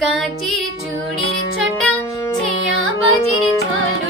কাচির চুড়ির ছটা ছেয়া বাজির ছলনা